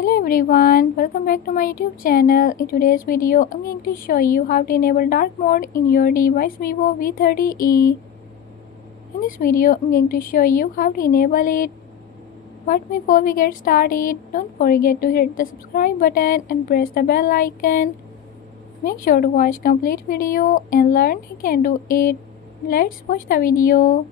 Hello everyone, welcome back to my YouTube channel. In today's video, I'm going to show you how to enable dark mode in your device Vivo V30e. In this video, I'm going to show you how to enable it. But before we get started, don't forget to hit the subscribe button and press the bell icon. Make sure to watch complete video and learn you can do it. Let's watch the video.